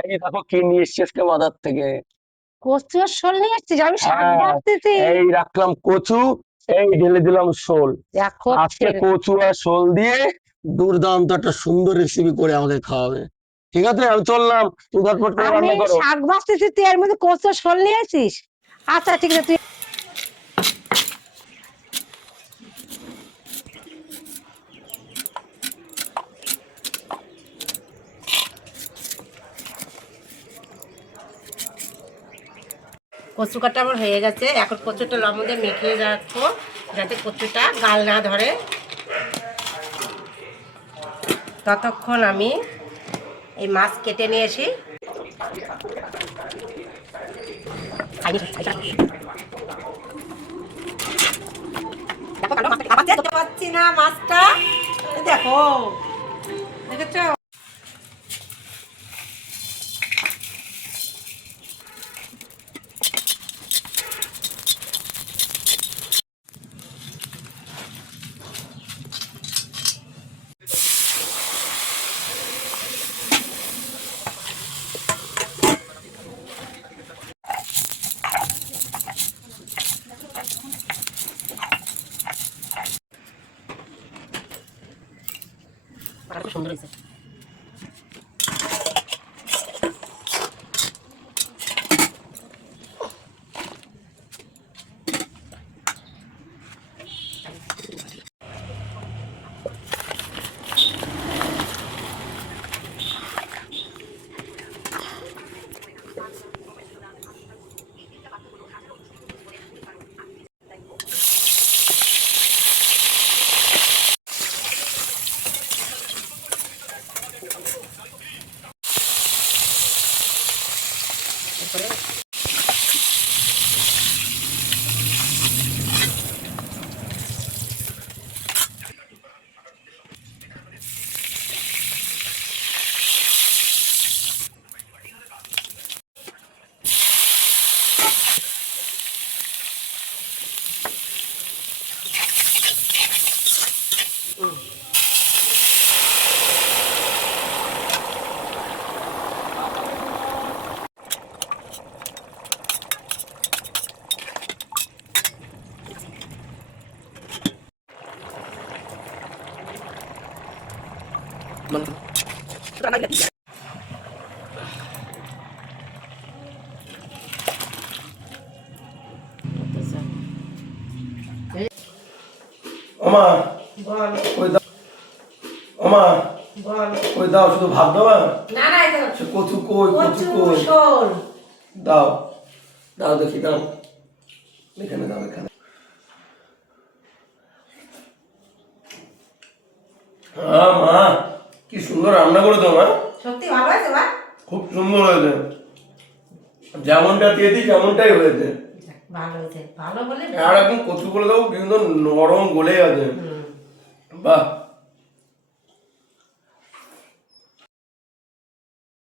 এই দেখো কি নিয়ে এসছি আজকে বাজার থেকে। কচু আর শোল নিয়ে এসেছিস? আমি শাক হ্যাঁ, ভাবতেছি। এই রাখলাম কচু, এই ঢেলে দিলাম শোল। দেখো আজকে কচু আর শোল দিয়ে দুর্দান্ত একটা সুন্দর রেসিপি করে আমাকে খাওয়াবে। ঠিক আছে, আমি চললাম, তুমি ঝটপট করে আমি রান্না করো। শাক ভাবতেছি, তুই এর মধ্যে কচু আর শোল নিয়ে আসিস। আচ্ছা ঠিক আছে, তুই কচু কাটা আমার হয়ে গেছে। এখন কচুটা লবণ দিয়ে মেখে রাখবো যাতে কচুটা গাল না ধরে। ততক্ষণ আমি এই মাছ কেটে নিয়ে আসি। দেখতে পাচ্ছি না মাছটা, দেখো, দেখেছো? খুব সুন্দর হয়েছে। ওমা, বল ওই দাও। ওমা, বল। ওই দাও, শুধু ভাত দেবা? না না, এটা সে কচু কই, কচু কচু কই? শোল। দাও, দাও দেখি, দাও, এখানে দাও, এখানে। হ্যাঁ মা, কি সুন্দর রান্না করে দাও মা। সত্যি ভালো হয়েছে বা? খুব সুন্দর হয়েছে, যেমনটা দিয়েছি তেমনটাই হয়েছে। ভালো হয়েছে, ভালো বলে। আর এখন কচু করে দেবো, কিন্তু নরম গলে আছে। বাহ।